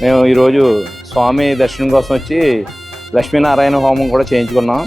మేము ఈరోజు స్వామి దర్శనం కోసం వచ్చి లక్ష్మీనారాయణ హోమం కూడా చేయించుకున్నాం.